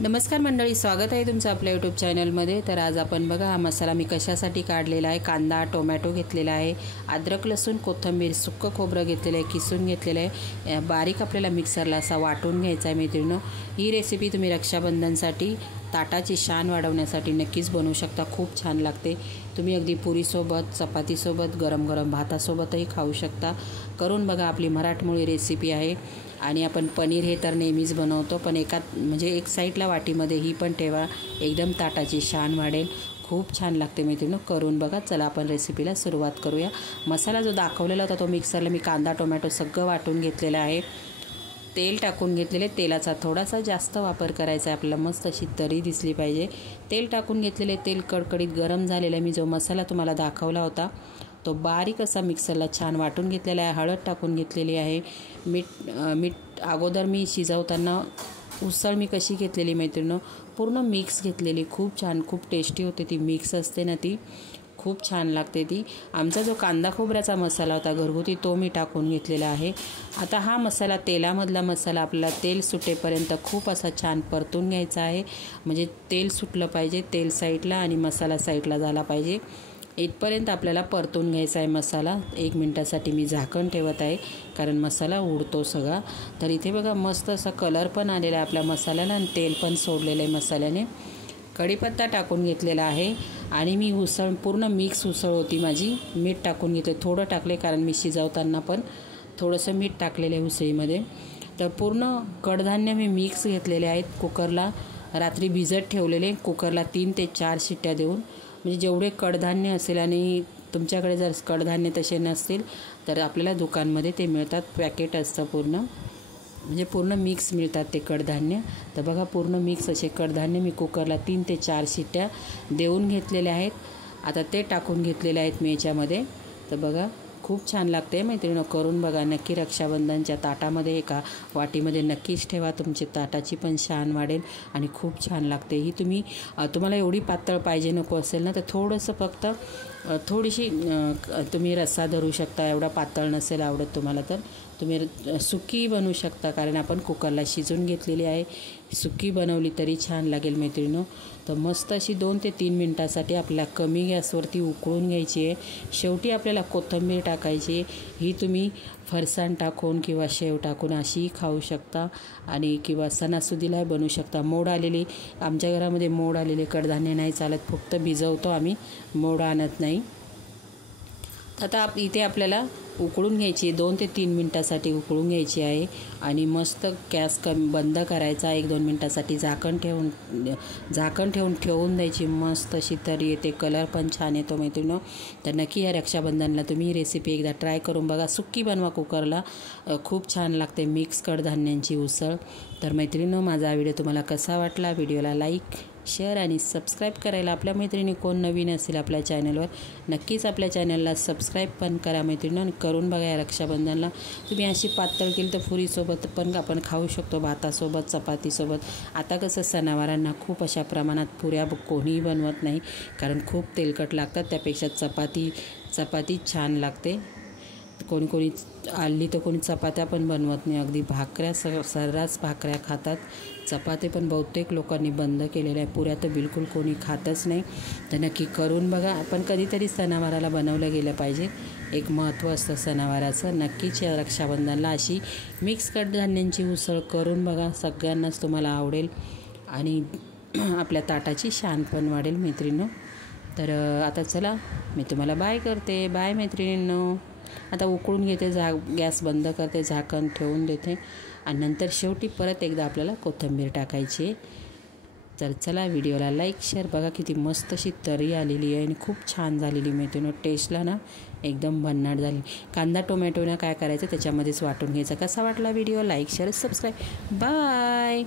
नमस्कार मंडळी, स्वागत आहे तुमचं आपल्या यूट्यूब चॅनलमध्ये। तर आज आपण बघा हा मसाला मी कशासाठी काढलेला आहे। कांदा टोमॅटो घेतलेला आहे, अद्रक लसूण कोथिंबीर सुक्कं खोबरं घेतलेलं आहे, किसून घेतलेलं आहे, बारीक आपल्याला मिक्सरला असा वाटून घ्यायचा आहे। मैत्रिणींनो, ही रेसिपी तुम्ही रक्षाबंधनसाठी ताटाची शान वाढवण्यासाठी नक्कीच बनवू शकता। खूप छान लागते। तुम्ही अगदी पुरीसोबत चपातीसोबत गरम गरम भातासोबतही खाऊ शकता। करून बघा, आपली मराठमोळी रेसिपी आहे। आणि आपण पनीर हे तर नेहमीच बनवतो, पण एक साईडला वाटीमध्ये ही पण ठेवा, एकदम ताटाची शान वाढेल। खूप छान लागते मैत्रिणींनो, करून बघा। चला आपण रेसिपीला सुरुवात करूया। मसाला जो दाखवलेला होता तो मिक्सरला मी कांदा टोमॅटो सगळं वाटून घेतलेला आहे। तेल टाकून घेतलेले, तेलाचा थोडासा जास्त वापर करायचा आहे आपल्याला, मस्त अशी तरी दिसली पाहिजे। तेल टाकून घेतलेले, तेल कडकडीत गरम झालेलं आहे। मी जो मसाला तुम्हाला दाखवला होता तो बारीक असा मिक्सरला छान वाटून घेतलेला आहे। हळद टाकून घेतलेली आहे। मीठ अगोदर मी शिजवताना उसळ मी कशी घेतलेली मैत्रिणींनो, पूर्ण मिक्स घेतलेली। खूप छान, खूप टेस्टी होते ती, मिक्स असते ना ती, खूप छान लागते ती। आमचा जो कांदा खोबऱ्याचा मसाला होता घरगुती, तो मी टाकून घेतलेला आहे। आता हा मसाला, तेलामधला मसाला आपल्याला तेल सुटेपर्यंत खूप असा छान परतून घ्यायचा आहे। म्हणजे तेल सुटलं पाहिजे, तेल साईडला आणि मसाला साईडला झाला पाहिजे, इथपर्यंत आपल्याला परतून घ्यायचा आहे मसाला। 1 मिनिटासाठी मी झाकण ठेवत आहे, कारण मसाला उडतो सगळा। तर इथे बघा, मस्त असा कलर पण आलेला आहे आपल्या मसाल्याला आणि तेल पण सोडलेलं आहे मसाल्याने। कढीपत्ता टाकून घेतलेला आहे आणि मी उसळ पूर्ण मिक्स उसळ होती माझी। मीठ टाकून घेतले, थोडं टाकले कारण मी शिजवताना पण थोडंसं मीठ टाकलेलं आहे उसळीमध्ये। तर पूर्ण कडधान्य मी मिक्स घेतलेले आहेत। कुकरला रात्री भिजत ठेवलेले, कुकरला 3 ते 4 शिट्ट्या देऊन, म्हणजे जेवढे कडधान्य असेल, आणि तुमच्याकडे जर कडधान्य तसे नसतील तर आपल्याला दुकानमध्ये ते मिळतात, पॅकेट असतं पूर्ण, म्हणजे पूर्ण मिक्स मिळतात ते कडधान्य। तर बघा, पूर्ण मिक्स असे कडधान्य मी कुकरला 3 ते 4 शिट्ट्या देऊन घेतलेल्या आहेत। आता ते टाकून घेतलेले आहेत मी याच्यामध्ये। तर बघा, खूप छान लागते मैत्रिणींनो, करून बघा नक्की। रक्षाबंधनच्या ताटामध्ये एका वाटीमध्ये नक्कीच ठेवा, तुमची ताटाची पण शान वाढेल आणि खूप छान लागते ही। तुम्हाला एवढी पातळ पाहिजे नको असेल ना, तर थोडंसं फक्त थोडीशी तुम्ही रस्सा धरू शकता। एवढा पातळ नसेल आवडत तुम्हाला तर तुम्ही सुकी बनवू शकता, कारण आपण कुकरला शिजून घेतलेली आहे। सुकी बनवली तरी छान लागेल मैत्रिणींनो। तर मस्त अशी 2 ते 3 मिनिटासाठी आपल्याला कमी गॅसवरती उकळून घ्यायची आहे। शेवटी आपल्याला कोथिंबीर टाकायची। ही तुम्ही फरसाण टाकून किंवा शेव टाकून अशीही खाऊ शकता, आणि किंवा सणासुदीलाही बनवू शकता। मोड आलेली, आमच्या घरामध्ये मोड आलेले कडधान्य नाही चालत, फक्त भिजवतो आम्ही, मोड आणत नाही। आता इथे आपल्याला उकळून घ्यायची, 2 ते 3 मिनिटासाठी उकळून घ्यायची आहे। आणि मस्त गॅस बंद करायचा, 1-2 मिनिटासाठी झाकण ठेवून द्यायची। मस्त अशी तरी येते, कलर पण छान येतो मैत्रिणींनो। तर नक्की या रक्षाबंधनला तुम्ही ही रेसिपी एकदा ट्राय करून बघा। सुक्की बनवा कुकरला, खूप छान लागते मिक्स कडधान्यांची उसळ। तर मैत्रिणींनो, माझा व्हिडिओ तुम्हाला कसा वाटला, व्हिडिओला लाईक शेअर आणि सबस्क्राईब करायला, आपल्या मैत्रिणी कोण नवीन असेल आपल्या चॅनलवर, नक्कीच आपल्या चॅनलला सबस्क्राईब पण करा मैत्रिणींनो। आणि करून बघा या रक्षाबंधनला। तुम्ही अशी पातळ केली तर पुरीसोबत पण आपण खाऊ शकतो, भातासोबत चपातीसोबत। आता कसं सणावारांना खूप अशा प्रमाणात पुऱ्या कोणीही बनवत नाही, कारण खूप तेलकट लागतात, त्यापेक्षा चपाती छान लागते। कोणी आली तर कोणी चपात्या पण बनवत नाही, अगदी भाकऱ्या सर्रास भाकऱ्या खातात। चपाती पण बहुतेक लोकांनी बंद केलेल्या आहे, पुऱ्या तर बिलकुल कोणी खातच नाही। तर नक्की करून बघा। आपण कधीतरी सणावाराला बनवलं गेलं पाहिजे, एक महत्त्व असतं सणावाराचं। नक्कीच या रक्षाबंधनला अशी मिक्स कडधान्यांची उसळ करून बघा, सगळ्यांनाच तुम्हाला आवडेल आणि आपल्या ताटाची शान पण वाढेल मैत्रिणींनो। तर आता चला, मी तुम्हाला बाय करते। बाय मैत्रिणींनो। आता उकळून घेते, गॅस बंद करते, झाकण ठेवून देते, आणि नंतर शेवटी परत एकदा आपल्याला कोथिंबीर टाकायची आहे। तर चला, व्हिडिओला लाईक शेअर, बघा किती मस्त अशी तरी आलेली आहे आणि खूप छान झालेली मैत्रिणींनो। टेस्टला ना एकदम भन्नाट झाली। कांदा टोमॅटोनं काय करायचं त्याच्यामध्येच वाटून घ्यायचं। कसा वाटला video, like share subscribe, bye.